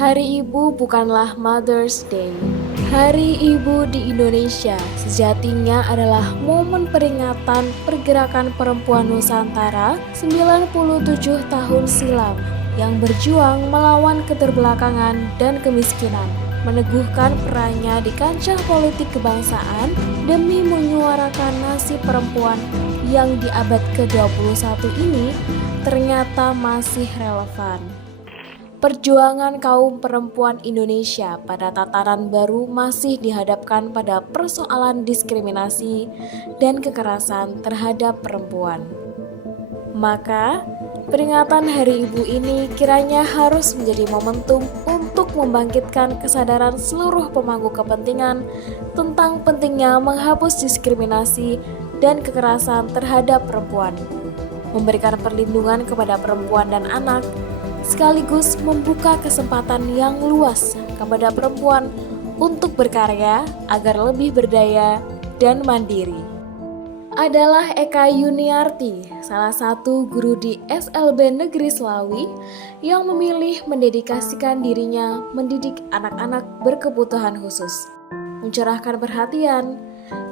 Hari Ibu bukanlah Mother's Day. Hari Ibu di Indonesia sejatinya adalah momen peringatan pergerakan perempuan Nusantara 97 tahun silam yang berjuang melawan keterbelakangan dan kemiskinan, meneguhkan perannya di kancah politik kebangsaan demi menyuarakan nasib perempuan yang di abad ke-21 ini ternyata masih relevan. Perjuangan kaum perempuan Indonesia pada tataran baru masih dihadapkan pada persoalan diskriminasi dan kekerasan terhadap perempuan. Maka, peringatan Hari Ibu ini kiranya harus menjadi momentum untuk membangkitkan kesadaran seluruh pemangku kepentingan tentang pentingnya menghapus diskriminasi dan kekerasan terhadap perempuan, memberikan perlindungan kepada perempuan dan anak, sekaligus membuka kesempatan yang luas kepada perempuan untuk berkarya agar lebih berdaya dan mandiri. Adalah Eka Yuniarti, salah satu guru di SLB Negeri Slawi yang memilih mendedikasikan dirinya mendidik anak-anak berkebutuhan khusus, mencurahkan perhatian,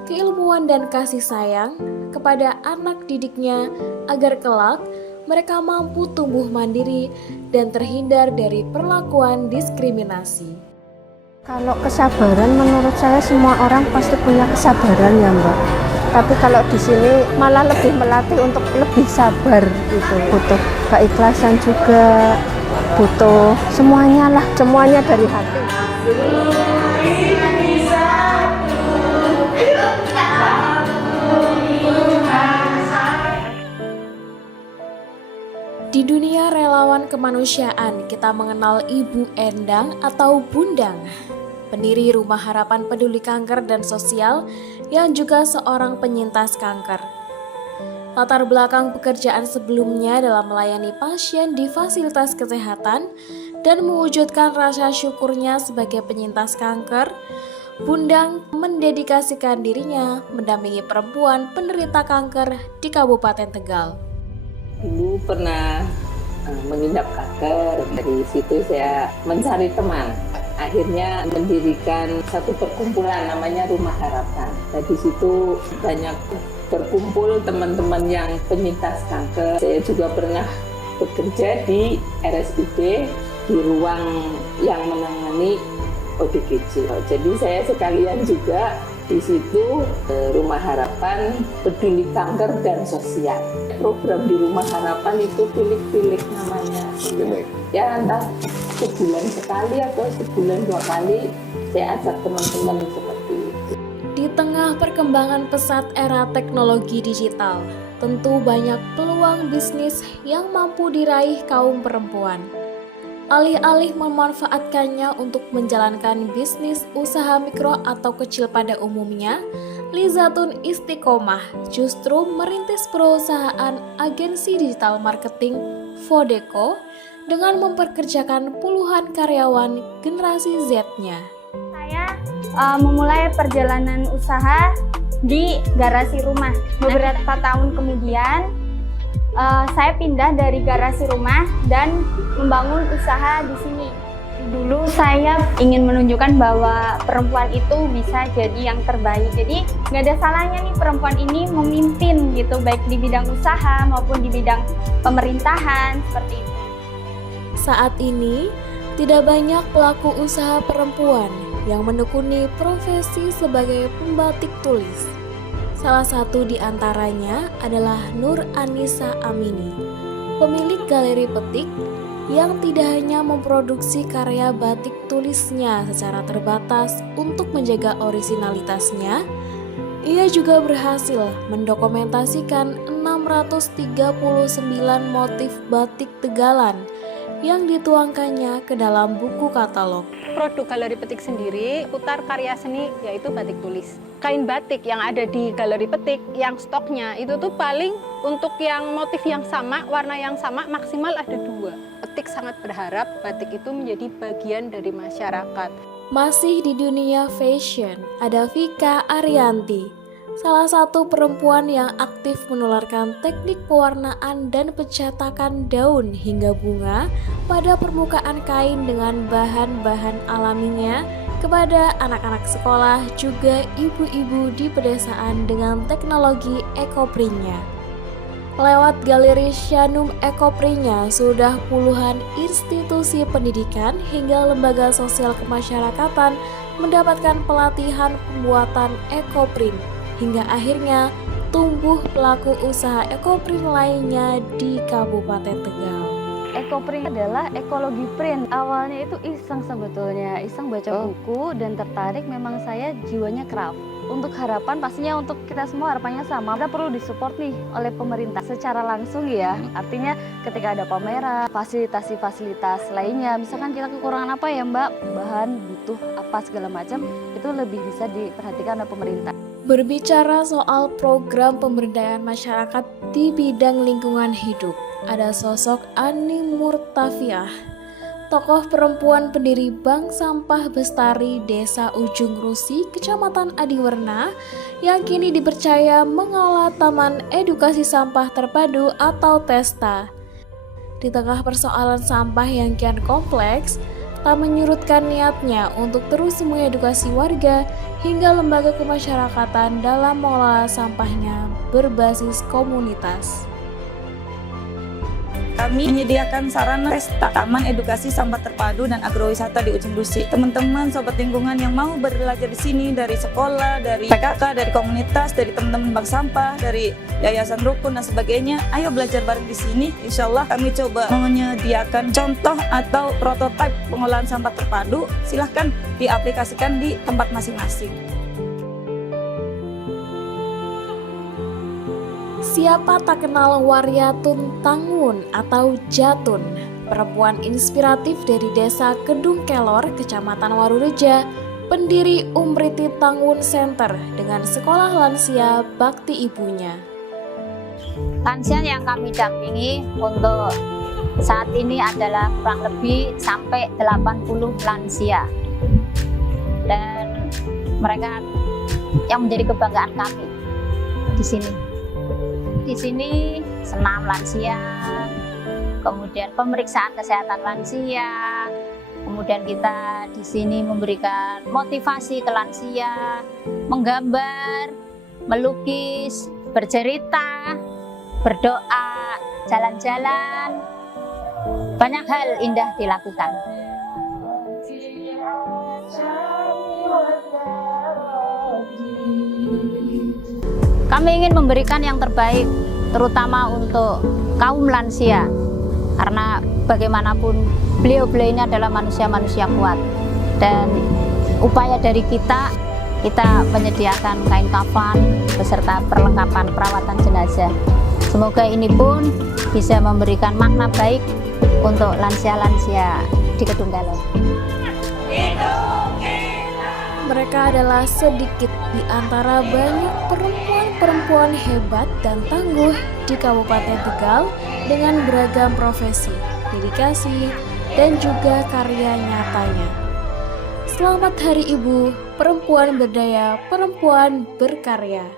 keilmuan dan kasih sayang kepada anak didiknya agar kelak mereka mampu tumbuh mandiri dan terhindar dari perlakuan diskriminasi. Kalau kesabaran, menurut saya semua orang pasti punya kesabaran ya Mbak. Tapi kalau di sini malah lebih melatih untuk lebih sabar gitu. Butuh keikhlasan juga, butuh semuanya dari hati. Di dunia relawan kemanusiaan, kita mengenal Ibu Endang atau Bundang, pendiri Rumah Harapan Peduli Kanker dan Sosial yang juga seorang penyintas kanker. Latar belakang pekerjaan sebelumnya dalam melayani pasien di fasilitas kesehatan dan mewujudkan rasa syukurnya sebagai penyintas kanker, Bundang mendedikasikan dirinya mendampingi perempuan penderita kanker di Kabupaten Tegal. Dulu pernah mengidap kanker, dari situ saya mencari teman. Akhirnya mendirikan satu perkumpulan namanya Rumah Harapan. Di situ banyak berkumpul teman-teman yang penyintas kanker. Saya juga pernah bekerja di RSUD di ruang yang menangani ODGJ. Jadi saya sekalian juga di situ Rumah Harapan Peduli Kanker dan Sosial. Program di Rumah Harapan itu pilih-pilih namanya. Ya entah sebulan sekali atau sebulan 2 kali saya ajak teman-teman seperti itu. Di tengah perkembangan pesat era teknologi digital, tentu banyak peluang bisnis yang mampu diraih kaum perempuan. Alih-alih memanfaatkannya untuk menjalankan bisnis usaha mikro atau kecil pada umumnya, Lizatun Istiqomah justru merintis perusahaan agensi digital marketing Vodeko dengan memperkerjakan puluhan karyawan generasi Z-nya. Saya memulai perjalanan usaha di garasi rumah. Beberapa tahun kemudian, saya pindah dari garasi rumah dan membangun usaha di sini. Dulu saya ingin menunjukkan bahwa perempuan itu bisa jadi yang terbaik. Jadi nggak ada salahnya nih perempuan ini memimpin gitu, baik di bidang usaha maupun di bidang pemerintahan seperti itu. Saat ini, tidak banyak pelaku usaha perempuan yang menekuni profesi sebagai pembatik tulis. Salah satu di antaranya adalah Nur Anissa Amini, pemilik galeri petik yang tidak hanya memproduksi karya batik tulisnya secara terbatas untuk menjaga orisinalitasnya, ia juga berhasil mendokumentasikan 639 motif batik Tegalan yang dituangkannya ke dalam buku katalog. Produk Galeri Petik sendiri putar karya seni yaitu batik tulis. Kain batik yang ada di Galeri Petik yang stoknya itu tuh paling untuk yang motif yang sama, warna yang sama maksimal ada 2. Petik sangat berharap batik itu menjadi bagian dari masyarakat. Masih di dunia fashion, ada Vika Arianti, salah satu perempuan yang aktif menularkan teknik pewarnaan dan pencetakan daun hingga bunga pada permukaan kain dengan bahan-bahan alaminya kepada anak-anak sekolah juga ibu-ibu di pedesaan dengan teknologi ekoprintnya. Lewat galeri Shanum Ekoprintnya, sudah puluhan institusi pendidikan hingga lembaga sosial kemasyarakatan mendapatkan pelatihan pembuatan ekoprint, hingga akhirnya tumbuh pelaku usaha ekoprint lainnya di Kabupaten Tegal. Ekoprint adalah ekologi print. Awalnya itu iseng sebetulnya, iseng baca buku dan tertarik. Memang saya jiwanya craft. Untuk harapan pastinya untuk kita semua harapannya sama. Kita perlu disupport nih oleh pemerintah secara langsung ya. Artinya ketika ada pameran, fasilitas lainnya. Misalkan kita kekurangan apa ya Mbak, bahan butuh apa segala macam, itu lebih bisa diperhatikan oleh pemerintah. Berbicara soal program pemberdayaan masyarakat di bidang lingkungan hidup, ada sosok Ani Murtafiah, tokoh perempuan pendiri Bank Sampah Bestari Desa Ujung Rusi, Kecamatan Adiwerna, yang kini dipercaya mengelola Taman Edukasi Sampah Terpadu atau TESTA. Di tengah persoalan sampah yang kian kompleks, tak menyurutkan niatnya untuk terus mengedukasi warga hingga lembaga kemasyarakatan dalam mengelola sampahnya berbasis komunitas. Kami menyediakan sarana TESTA, Taman Edukasi Sampah Terpadu dan Agrowisata di Ujung Rusi. Teman-teman sobat lingkungan yang mau belajar di sini dari sekolah, dari PKK, dari komunitas, dari teman-teman bank sampah, dari yayasan rukun dan sebagainya, ayo belajar bareng di sini. Insya Allah kami coba menyediakan contoh atau prototipe pengolahan sampah terpadu. Silahkan diaplikasikan di tempat masing-masing. Siapa tak kenal Waryatun Tangun atau Jatun, perempuan inspiratif dari desa Kedung Kelor, Kecamatan Warureja, pendiri Umriti Tangun Center dengan sekolah lansia bakti ibunya. Lansia yang kami dampingi untuk saat ini adalah kurang lebih sampai 80 lansia. Dan mereka yang menjadi kebanggaan kami di sini. Di sini senam lansia, kemudian pemeriksaan kesehatan lansia, kemudian kita di sini memberikan motivasi ke lansia, menggambar, melukis, bercerita, berdoa, jalan-jalan, banyak hal indah dilakukan. Kami ingin memberikan yang terbaik, terutama untuk kaum lansia, karena bagaimanapun beliau-beliau ini adalah manusia-manusia kuat. Dan upaya dari kita menyediakan kain kafan beserta perlengkapan perawatan jenazah. Semoga ini pun bisa memberikan makna baik untuk lansia-lansia di Kedung Kelor. Mereka adalah sedikit di antara banyak perempuan-perempuan hebat dan tangguh di Kabupaten Tegal dengan beragam profesi, dedikasi, dan juga karya nyatanya. Selamat Hari Ibu, perempuan berdaya, perempuan berkarya.